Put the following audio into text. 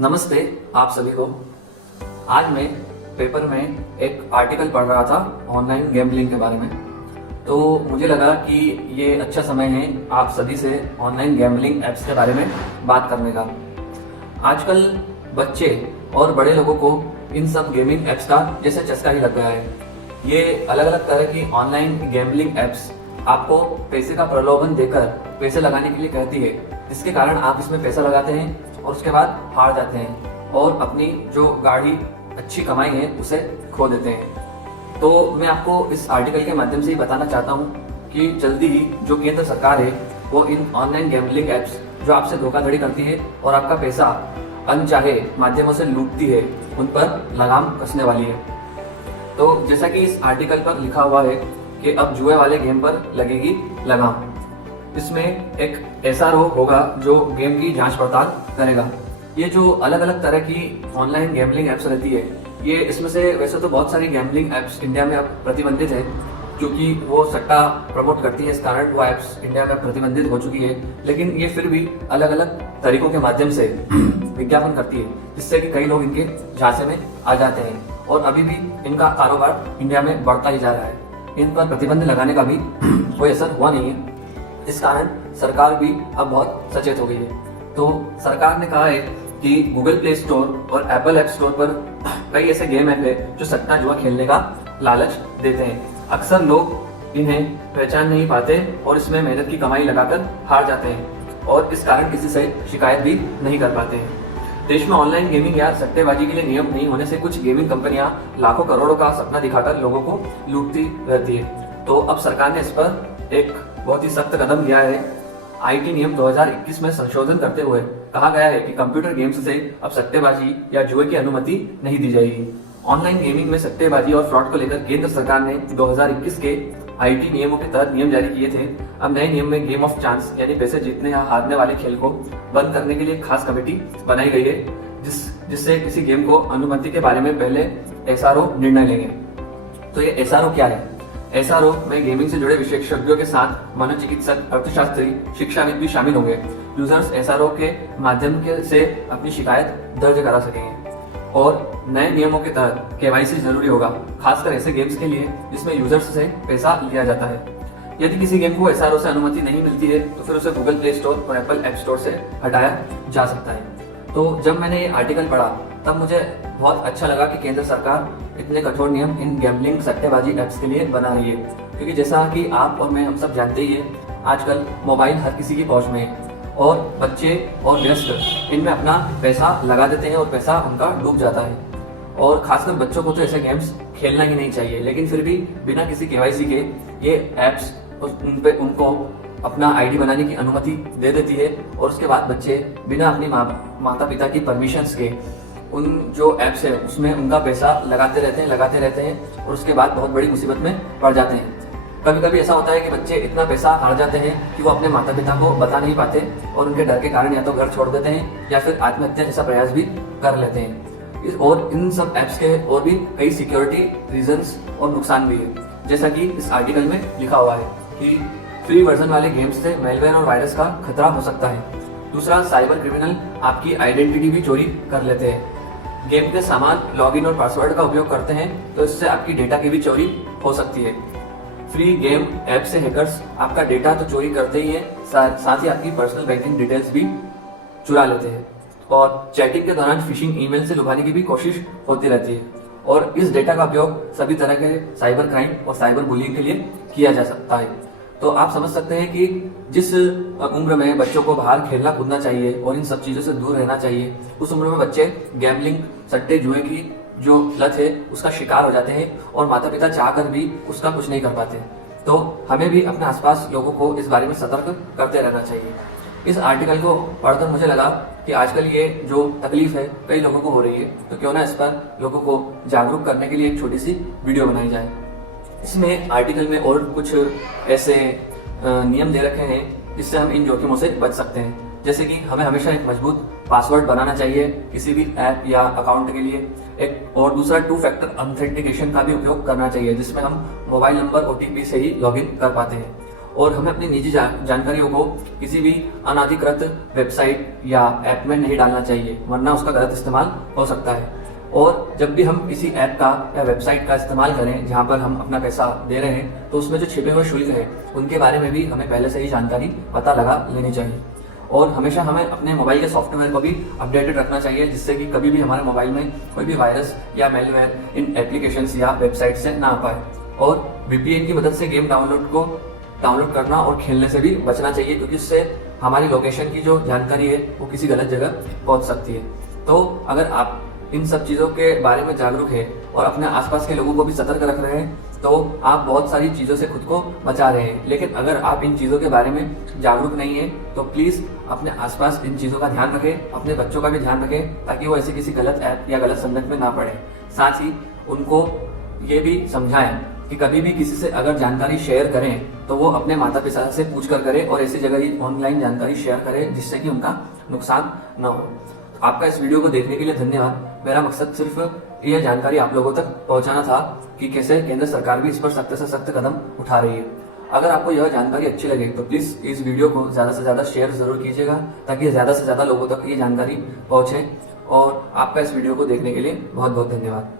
नमस्ते आप सभी को। आज मैं पेपर में एक आर्टिकल पढ़ रहा था ऑनलाइन गैम्बलिंग के बारे में। तो मुझे लगा कि ये अच्छा समय है आप सभी से ऑनलाइन गैम्बलिंग ऐप्स के बारे में बात करने का। आजकल बच्चे और बड़े लोगों को इन सब गेमिंग ऐप्स का जैसे चस्का ही लग गया है। ये अलग अलग तरह की ऑनलाइन गैम्बलिंग ऐप्स आपको पैसे का प्रलोभन देकर पैसे लगाने के लिए कहती है, जिसके कारण आप इसमें पैसा लगाते हैं और उसके बाद हार जाते हैं और अपनी जो गाढ़ी अच्छी कमाई है उसे खो देते हैं। तो मैं आपको इस आर्टिकल के माध्यम से ही बताना चाहता हूँ कि जल्दी ही जो केंद्र सरकार है वो इन ऑनलाइन गैम्बलिंग ऐप्स जो आपसे धोखाधड़ी करती है और आपका पैसा अनचाहे माध्यमों से लूटती है, उन पर लगाम कसने वाली है। तो जैसा कि इस आर्टिकल पर लिखा हुआ है कि अब जुए वाले गेम पर लगेगी लगाम। इसमें एक SRO होगा जो गेम की जांच पड़ताल करेगा। ये जो अलग अलग तरह की ऑनलाइन गैम्बलिंग ऐप्स रहती है, ये इसमें से वैसे तो बहुत सारी गैम्बलिंग ऐप्स इंडिया में अब प्रतिबंधित है, क्योंकि वो सट्टा प्रमोट करती है, इस कारण वो ऐप्स इंडिया में प्रतिबंधित हो चुकी है। लेकिन ये फिर भी अलग अलग तरीकों के माध्यम से विज्ञापन करती है, जिससे कि कई लोग इनके झांसे में आ जाते हैं और अभी भी इनका कारोबार इंडिया में बढ़ता ही जा रहा है। इन पर प्रतिबंध लगाने का भी कोई असर हुआ नहीं है। इस कारण सरकार भी अब बहुत सचेत हो गई है। तो सरकार ने कहा है कि गूगल प्ले स्टोर और एप्पल ऐप स्टोर पर कई ऐसे गेम ऐप है जो सट्टा जुआ खेलने का लालच देते हैं। अक्सर लोग इन्हें पहचान नहीं पाते और इसमें मेहनत की कमाई लगाकर हार जाते हैं और इस कारण किसी से शिकायत भी नहीं कर पाते हैं। देश में ऑनलाइन गेमिंग या सट्टेबाजी के लिए नियम नहीं होने से कुछ गेमिंग कंपनियां लाखों करोड़ों का सपना दिखाकर लोगों को लूटती रहती है। तो अब सरकार ने इस पर एक बहुत ही सख्त कदम लिया है। IT नियम 2021 में संशोधन करते हुए कहा गया है कि कंप्यूटर गेम्स से अब सट्टेबाजी या जुए की अनुमति नहीं दी जाएगी। ऑनलाइन गेमिंग में सट्टेबाजी और फ्रॉड को लेकर केंद्र सरकार ने 2021 के IT नियमों के तहत नियम जारी किए थे। अब नए नियम में गेम ऑफ चांस यानी पैसे जीतने या हारने वाले खेल को बंद करने के लिए एक खास कमेटी बनाई गई है, जिससे किसी गेम को अनुमति के बारे में पहले SRO निर्णय लेंगे। तो ये SRO क्या है? SRO में गेमिंग से जुड़े विशेषज्ञों के साथ मनोचिकित्सक, अर्थशास्त्री, शिक्षाविद भी शामिल होंगे। यूजर्स SRO के माध्यम से अपनी शिकायत दर्ज करा सकेंगे और नए नियमों के तहत KYC जरूरी होगा, खासकर ऐसे गेम्स के लिए जिसमें यूजर्स से पैसा लिया जाता है। यदि किसी गेम को SRO से अनुमति नहीं मिलती है तो फिर उसे गूगल प्ले स्टोर और एप्पल ऐप स्टोर से हटाया जा सकता है। तो जब मैंने ये आर्टिकल पढ़ा तब मुझे बहुत अच्छा लगा कि केंद्र सरकार इतने कठोर नियम इन गैम्बलिंग सट्टेबाजी ऐप्स के लिए बना रही है, क्योंकि जैसा कि आप और मैं हम सब जानते ही हैं, आजकल मोबाइल हर किसी की पहुंच में है और बच्चे और वयस्क इनमें अपना पैसा लगा देते हैं और पैसा उनका डूब जाता है। और खासकर बच्चों को तो ऐसे गेम्स खेलना ही नहीं चाहिए, लेकिन फिर भी बिना किसी KYC के ये ऐप्स उनको अपना ID बनाने की अनुमति दे देती है और उसके बाद बच्चे बिना अपनी माता पिता की परमिशंस के उन जो ऐप्स है उसमें उनका पैसा लगाते रहते हैं और उसके बाद बहुत बड़ी मुसीबत में पड़ जाते हैं। कभी कभी ऐसा होता है कि बच्चे इतना पैसा हार जाते हैं कि वो अपने माता पिता को बता नहीं पाते और उनके डर के कारण या तो घर छोड़ देते हैं या फिर आत्महत्या जैसा प्रयास भी कर लेते हैं। और इन सब ऐप्स के और भी कई सिक्योरिटी रीजंस और नुकसान भी है, जैसा कि इस आर्टिकल में लिखा हुआ है कि फ्री वर्जन वाले गेम्स से मेलवेयर और वायरस का खतरा हो सकता है। दूसरा, साइबर क्रिमिनल आपकी आइडेंटिटी भी चोरी कर लेते हैं। गेम के सामान, लॉगिन और पासवर्ड का उपयोग करते हैं तो इससे आपकी डेटा की भी चोरी हो सकती है। फ्री गेम ऐप से हैकर्स आपका डेटा तो चोरी करते ही हैं, साथ ही आपकी पर्सनल बैंकिंग डिटेल्स भी चुरा लेते हैं और चैटिंग के दौरान फिशिंग ईमेल से लुभाने की भी कोशिश होती रहती है। और इस डेटा का उपयोग सभी तरह के साइबर क्राइम और साइबर बुलिंग के लिए किया जा सकता है। तो आप समझ सकते हैं कि जिस उम्र में बच्चों को बाहर खेलना कूदना चाहिए और इन सब चीज़ों से दूर रहना चाहिए, उस उम्र में बच्चे गैम्बलिंग, सट्टे जुए की जो लत है उसका शिकार हो जाते हैं और माता पिता चाहकर भी उसका कुछ नहीं कर पाते। तो हमें भी अपने आसपास लोगों को इस बारे में सतर्क करते रहना चाहिए। इस आर्टिकल को पढ़कर मुझे लगा कि आजकल ये जो तकलीफ है कई लोगों को हो रही है, तो क्यों ना इस पर लोगों को जागरूक करने के लिए एक छोटी सी वीडियो बनाई जाए। इसमें आर्टिकल में और कुछ ऐसे नियम दे रखे हैं जिससे हम इन जोखिमों से बच सकते हैं, जैसे कि हमें हमेशा एक मजबूत पासवर्ड बनाना चाहिए किसी भी ऐप या अकाउंट के लिए। एक और दूसरा 2 फैक्टर ऑथेंटिकेशन का भी उपयोग करना चाहिए, जिसमें हम मोबाइल नंबर OTP से ही लॉगिन कर पाते हैं। और हमें अपनी निजी जानकारियों को किसी भी अनाधिकृत वेबसाइट या ऐप में नहीं डालना चाहिए, वरना उसका गलत इस्तेमाल हो सकता है। और जब भी हम किसी ऐप का या वेबसाइट का इस्तेमाल करें जहां पर हम अपना पैसा दे रहे हैं, तो उसमें जो छिपे हुए शुल्क है उनके बारे में भी हमें पहले से ही जानकारी पता लगा लेनी चाहिए। और हमेशा हमें अपने मोबाइल के सॉफ्टवेयर को भी अपडेटेड रखना चाहिए, जिससे कि कभी भी हमारे मोबाइल में कोई भी वायरस या मेलवेयर इन एप्लीकेशंस या वेबसाइट से ना आ पाए। और VPN की मदद से गेम डाउनलोड करना और खेलने से भी बचना चाहिए, क्योंकि इससे हमारी लोकेशन की जो जानकारी है वो किसी गलत जगह पहुंच सकती है। तो अगर आप इन सब चीज़ों के बारे में जागरूक है और अपने आसपास के लोगों को भी सतर्क रख रहे हैं, तो आप बहुत सारी चीज़ों से खुद को बचा रहे हैं। लेकिन अगर आप इन चीज़ों के बारे में जागरूक नहीं है तो प्लीज़ अपने आसपास इन चीज़ों का ध्यान रखें, अपने बच्चों का भी ध्यान रखें, ताकि वो ऐसी किसी गलत ऐप या गलत संगत में ना पड़े। साथ ही उनको ये भी समझाएं कि कभी भी किसी से अगर जानकारी शेयर करें तो वो अपने माता पिता से पूछ कर करें और ऐसी जगह ही ऑनलाइन जानकारी शेयर करें जिससे कि उनका नुकसान न हो। आपका इस वीडियो को देखने के लिए धन्यवाद। मेरा मकसद सिर्फ यह जानकारी आप लोगों तक पहुंचाना था कि कैसे केंद्र सरकार भी इस पर सख्त से सख्त कदम उठा रही है। अगर आपको यह जानकारी अच्छी लगे तो प्लीज़ इस वीडियो को ज़्यादा से ज़्यादा शेयर ज़रूर कीजिएगा, ताकि ज़्यादा से ज़्यादा लोगों तक ये जानकारी पहुंचे। और आपका इस वीडियो को देखने के लिए बहुत बहुत धन्यवाद।